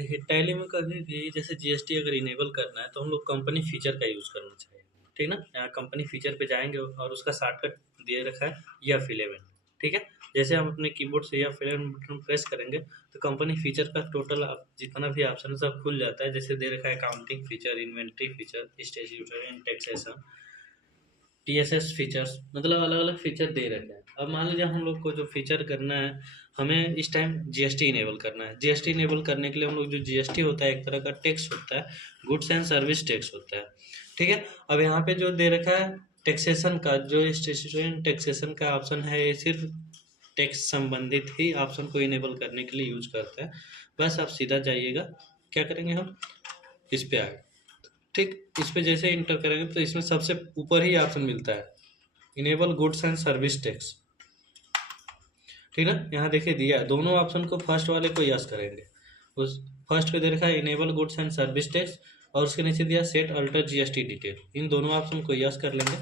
देखिए टैली में कभी भी जैसे जीएसटी अगर इनेबल करना है तो हम लोग कंपनी फीचर का यूज़ करना चाहिए। ठीक ना? यहाँ कंपनी फीचर पे जाएंगे और उसका शॉर्टकट दिए रखा है F11। ठीक है? जैसे हम अपने कीबोर्ड से F11 बटन प्रेस करेंगे तो कंपनी फीचर का टोटल जितना भी ऑप्शन है सब खुल जाता है। जैसे दे रखा है accounting feature, inventory feature, statutory and taxation, TSS features, मतलब अलग अलग फीचर दे रखे हैं। अब मान लीजिए हम लोग को जो फीचर करना है, हमें इस टाइम जीएसटी इनेबल करना है। जीएसटी इनेबल करने के लिए हम लोग, जो जीएसटी होता है एक तरह का टैक्स होता है, गुड्स एंड सर्विस टैक्स होता है। ठीक है? अब यहाँ पे जो दे रखा है टैक्सेशन का, जो स्टेट्यूटरी टैक्सेशन का ऑप्शन है, ये सिर्फ टैक्स संबंधित ही ऑप्शन को इनेबल करने के लिए यूज करता है। बस आप सीधा जाइएगा, क्या करेंगे हम, इस पे आए। ठीक, इस पे जैसे इंटर करेंगे तो इसमें सबसे ऊपर ही ऑप्शन मिलता है enable goods and service tax. ठीक है? यहाँ देखिए दिया है, दोनों ऑप्शन को फर्स्ट वाले को यस करेंगे। उस फर्स्ट पे दे रखा है enable goods and service tax, और उसके नीचे दिया सेट अल्टर जीएसटी डिटेल। इन दोनों ऑप्शन को यस कर लेंगे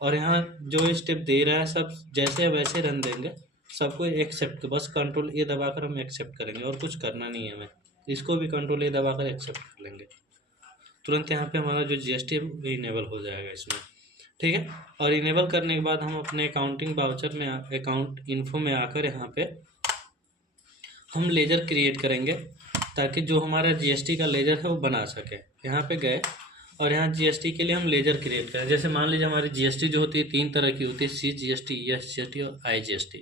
और यहाँ जो स्टेप दे रहा है सब जैसे वैसे रन देंगे, सबको एक्सेप्ट, बस कंट्रोल ए दबाकर हम एक्सेप्ट करेंगे और कुछ करना नहीं है हमें। इसको भी कंट्रोल ए दबाकर एक्सेप्ट कर लेंगे, तुरंत यहाँ पे हमारा जो जीएसटी इनेबल हो जाएगा इसमें। ठीक है? और इनेबल करने के बाद हम अपने अकाउंटिंग वाउचर में, अकाउंट इन्फो में आकर यहाँ पे हम लेजर क्रिएट करेंगे, ताकि जो हमारा जीएसटी का लेजर है वो बना सके। यहाँ पे गए और यहाँ जीएसटी के लिए हम लेजर क्रिएट करें। जैसे मान लीजिए हमारी जीएसटी जो होती है 3 तरह की होती है, CGST, ESGST और IGST।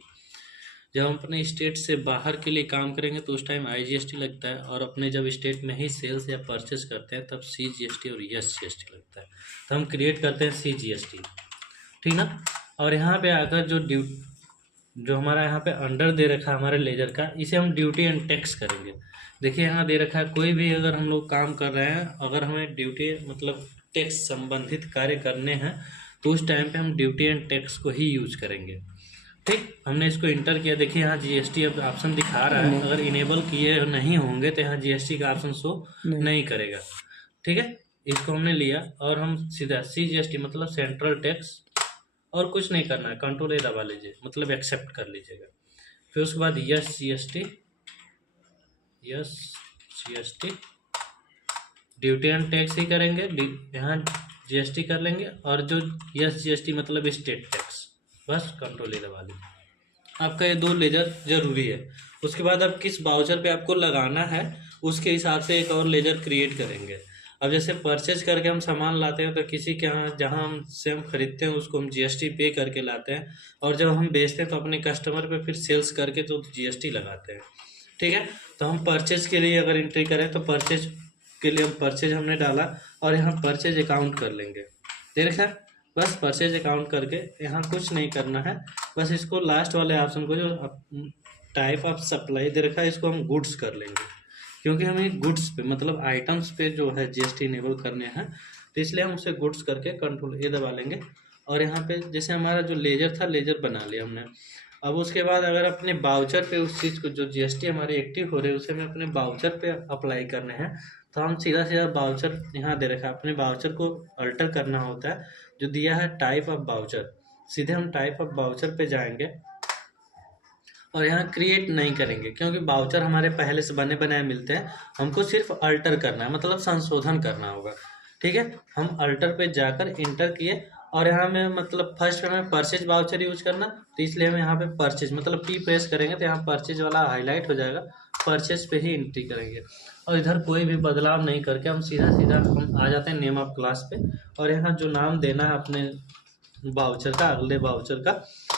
जब हम अपने स्टेट से बाहर के लिए काम करेंगे तो उस टाइम IGST लगता है, और अपने जब स्टेट में ही सेल्स या परचेस करते हैं तब CGST और ESGST लगता है। तो हम क्रिएट करते हैं CGST। ठीक ना? और यहाँ पे आकर जो हमारा यहाँ पे अंडर दे रखा है हमारे लेजर का, इसे हम ड्यूटी एंड टैक्स करेंगे। देखिए यहाँ दे रखा है कोई भी अगर हम लोग काम कर रहे हैं, अगर हमें ड्यूटी मतलब टैक्स संबंधित कार्य करने हैं तो उस टाइम पे हम ड्यूटी एंड टैक्स को ही यूज करेंगे। ठीक, हमने इसको इंटर किया। देखिए यहाँ जीएसटी अब ऑप्शन दिखा रहा है, अगर इनेबल किए नहीं होंगे तो यहाँ जीएसटी का ऑप्शन शो नहीं करेगा। ठीक है? इसको हमने लिया और हम सीधा CGST मतलब सेंट्रल टैक्स, और कुछ नहीं करना है, कंट्रोल ए दबा लीजिए, मतलब एक्सेप्ट कर लीजिएगा। फिर उसके बाद S GST duty and tax ही करेंगे, यहाँ जीएसटी कर लेंगे, और जो यस जीएसटी मतलब स्टेट टैक्स, बस कंट्रोल ए दबा लीजिए। आपका ये 2 लेजर जरूरी है। उसके बाद अब किस बाउचर पे आपको लगाना है उसके हिसाब से एक और लेजर क्रिएट करेंगे। अब जैसे परचेज करके हम सामान लाते हैं तो किसी के यहाँ जहाँ से हम खरीदते हैं उसको हम जीएसटी पे करके लाते हैं, और जब हम बेचते हैं तो अपने कस्टमर पे फिर सेल्स करके तो जीएसटी लगाते हैं। ठीक है? तो हम परचेज के लिए अगर एंट्री करें तो परचेज के लिए हम परचेज हमने डाला और यहाँ परचेज अकाउंट कर लेंगे। दे रखा है, बस परचेज अकाउंट करके यहाँ कुछ नहीं करना है, बस इसको लास्ट वाले ऑप्शन को जो टाइप ऑफ सप्लाई दे रखा है इसको हम गुड्स कर लेंगे, क्योंकि हमें गुड्स पे मतलब आइटम्स पे जो है जीएसटी इनेबल करने हैं, तो इसलिए हम उसे गुड्स करके कंट्रोल ए दबा लेंगे। और यहाँ पे जैसे हमारा जो लेजर था, लेजर बना लिया हमने। अब उसके बाद अगर अपने बाउचर पे उस चीज़ को, जो जीएसटी हमारी एक्टिव हो रही है उसे हमें अपने बाउचर पे अप्लाई करने हैं, तो हम सीधा सीधा बाउचर यहाँ दे रखा है, अपने बाउचर को अल्टर करना होता है, जो दिया है टाइप ऑफ बाउचर। सीधे हम टाइप ऑफ बाउचर पे जाएंगे और यहाँ क्रिएट नहीं करेंगे, क्योंकि बाउचर हमारे पहले से बने बनाए मिलते हैं, हमको सिर्फ अल्टर करना है, मतलब संशोधन करना होगा। ठीक है? हम अल्टर पे जाकर इंटर किए और यहाँ में मतलब फर्स्ट में हमें परचेज बाउचर यूज करना, तो इसलिए हम यहाँ पे परचेज मतलब P प्रेस करेंगे तो यहाँ परचेज वाला हाईलाइट हो जाएगा, परचेज पे ही एंट्री करेंगे। और इधर कोई भी बदलाव नहीं करके हम सीधा सीधा हम आ जाते हैं नेम ऑफ क्लास पे, और यहाँ जो नाम देना है अपने बाउचर का, अगले बाउचर का,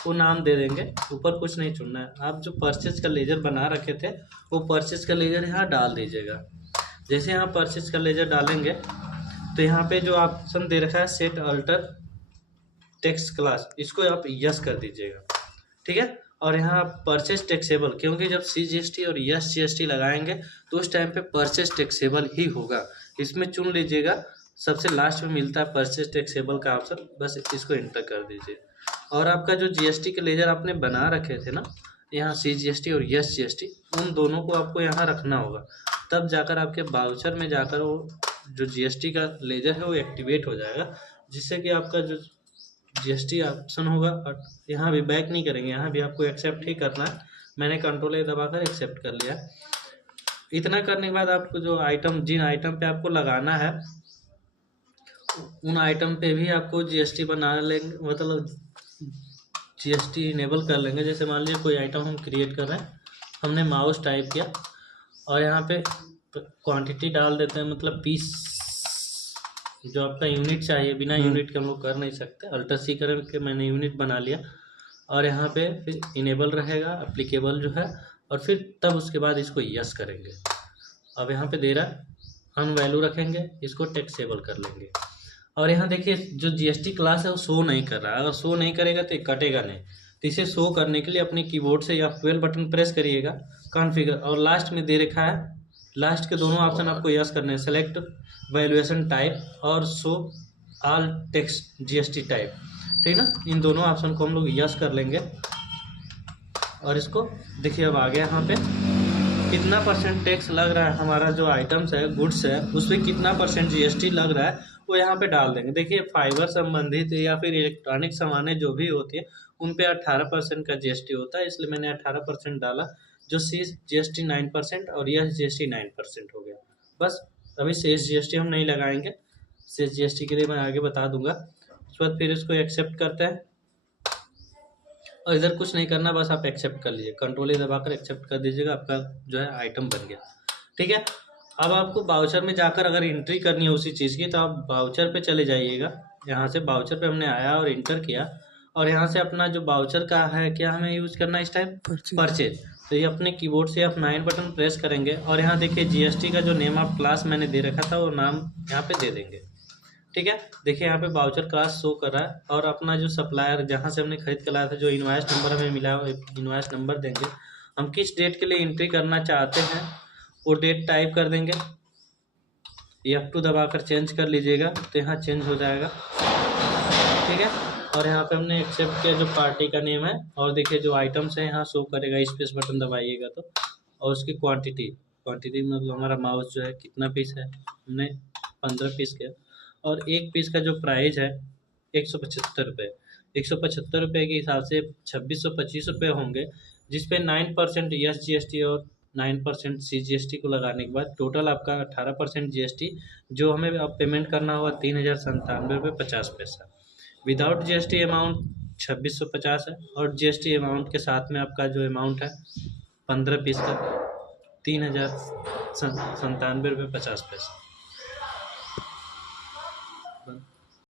वो नाम दे देंगे। ऊपर कुछ नहीं चुनना है। आप जो परचेज का लेजर बना रखे थे वो परचेज का लेजर यहाँ डाल दीजिएगा। जैसे यहाँ परचेज का लेजर डालेंगे तो यहाँ पे जो ऑप्शन दे रखा है सेट अल्टर टैक्स क्लास, इसको आप यस कर दीजिएगा। ठीक है? और यहाँ परचेज टैक्सेबल, क्योंकि जब CGST और SGST लगाएंगे तो उस टाइम पे परचेज टैक्सेबल ही होगा, इसमें चुन लीजिएगा। सबसे लास्ट में मिलता है परचेज टैक्सेबल का ऑप्शन, बस इसको एंटर कर दीजिए। और आपका जो जीएसटी के लेजर आपने बना रखे थे ना, यहाँ CGST और SGST, उन दोनों को आपको यहाँ रखना होगा, तब जाकर आपके बाउचर में जाकर वो जो जीएसटी का लेजर है वो एक्टिवेट हो जाएगा, जिससे कि आपका जो जीएसटी ऑप्शन होगा, और यहाँ भी बैक नहीं करेंगे, यहाँ भी आपको एक्सेप्ट ही करना है। मैंने कंट्रोल ए दबाकर एक्सेप्ट कर लिया। इतना करने के बाद आपको जो आइटम, जिन आइटम पे आपको लगाना है उन आइटम पे भी आपको जीएसटी बना लेंगे, मतलब जीएसटी इनेबल कर लेंगे। जैसे मान लीजिए कोई आइटम हम क्रिएट कर रहे हैं, हमने माउस टाइप किया और यहाँ पे क्वांटिटी डाल देते हैं, मतलब पीस जो आपका यूनिट चाहिए, बिना यूनिट के हम लोग कर नहीं सकते। अल्टर सी करके मैंने यूनिट बना लिया और यहाँ पे फिर इनेबल रहेगा एप्लीकेबल जो है, और फिर तब उसके बाद इसको यस करेंगे। अब यहाँ पे दे रहा है हम वैल्यू रखेंगे, इसको टैक्सेबल कर लेंगे। और यहाँ देखिए जो जीएसटी क्लास है वो शो नहीं कर रहा है, अगर शो नहीं करेगा तो कटेगा नहीं। तो इसे शो करने के लिए अपने कीबोर्ड से या 12 बटन प्रेस करिएगा, कॉन्फ़िगर, और लास्ट में दे रखा है, लास्ट के दोनों ऑप्शन आपको यस करने हैं, सेलेक्ट वैल्यूएशन टाइप और show all text GST type, ठीक ना। इन दोनों ऑप्शन को हम लोग यस कर लेंगे और इसको देखिए अब आ गया। यहाँ पे कितना परसेंट टैक्स लग रहा है, हमारा जो आइटम्स है, गुड्स है, उस पर कितना परसेंट जीएसटी लग रहा है वो यहाँ पे डाल देंगे। देखिए फाइबर संबंधित या फिर इलेक्ट्रॉनिक सामानें जो भी होती है उन पे 18% का जीएसटी होता है, इसलिए मैंने 18% डाला। जो शेष जीएसटी 9% और यह जीएसटी 9% हो गया। बस अभी शेष जीएसटी हम नहीं लगाएंगे, शेष जीएसटी के लिए मैं आगे बता दूंगा। उसके बाद फिर इसको एक्सेप्ट करते हैं और इधर कुछ नहीं करना, बस आप एक्सेप्ट कर लीजिए, कंट्रोल ही दबाकर एक्सेप्ट कर दीजिएगा, आपका जो है आइटम बन गया, ठीक है। अब आपको बाउचर में जाकर अगर एंट्री करनी है उसी चीज़ की, तो आप बाउचर पे चले जाइएगा। यहाँ से बाउचर पे हमने आया और इंटर किया, और यहाँ से अपना जो बाउचर का है, क्या हमें यूज़ करना है इस टाइम, परचेज। तो ये अपने कीबोर्ड से आप 9 बटन प्रेस करेंगे और यहाँ देखिए जीएसटी का जो नेम ऑफ क्लास मैंने दे रखा था वो नाम यहाँ पे दे देंगे, ठीक है। देखिए यहाँ पे बाउचर क्लास शो कर रहा है, और अपना जो सप्लायर जहाँ से हमने खरीद कर लाया था, जो इनवॉइस नंबर हमें मिला है, इनवॉइस नंबर देंगे। हम किस डेट के लिए एंट्री करना चाहते हैं वो डेट टाइप कर देंगे, F2 दबाकर चेंज कर लीजिएगा तो यहाँ चेंज हो जाएगा, ठीक है। और यहाँ पे हमने एक्सेप्ट किया जो पार्टी का नेम है, और देखिए जो आइटम्स है यहाँ शो करेगा, स्पेस बटन दबाइएगा तो, और उसकी क्वांटिटी मतलब हमारा माउस जो है कितना पीस है, हमने 15 पीस किया, और एक पीस का जो प्राइस है 175 रुपये। 175 रुपये के हिसाब से 2625 रुपये होंगे, जिसपे 9% यस जीएसटी और 9% CGST को लगाने के बाद टोटल आपका 18% जीएसटी, जो हमें अब पेमेंट करना होगा 3097 रुपये 50 पैसा। विदाउट जीएसटी अमाउंट 2650 है, और जीएसटी अमाउंट के साथ में आपका जो अमाउंट है 15 पीस का 3097 रुपये 50 पैसा।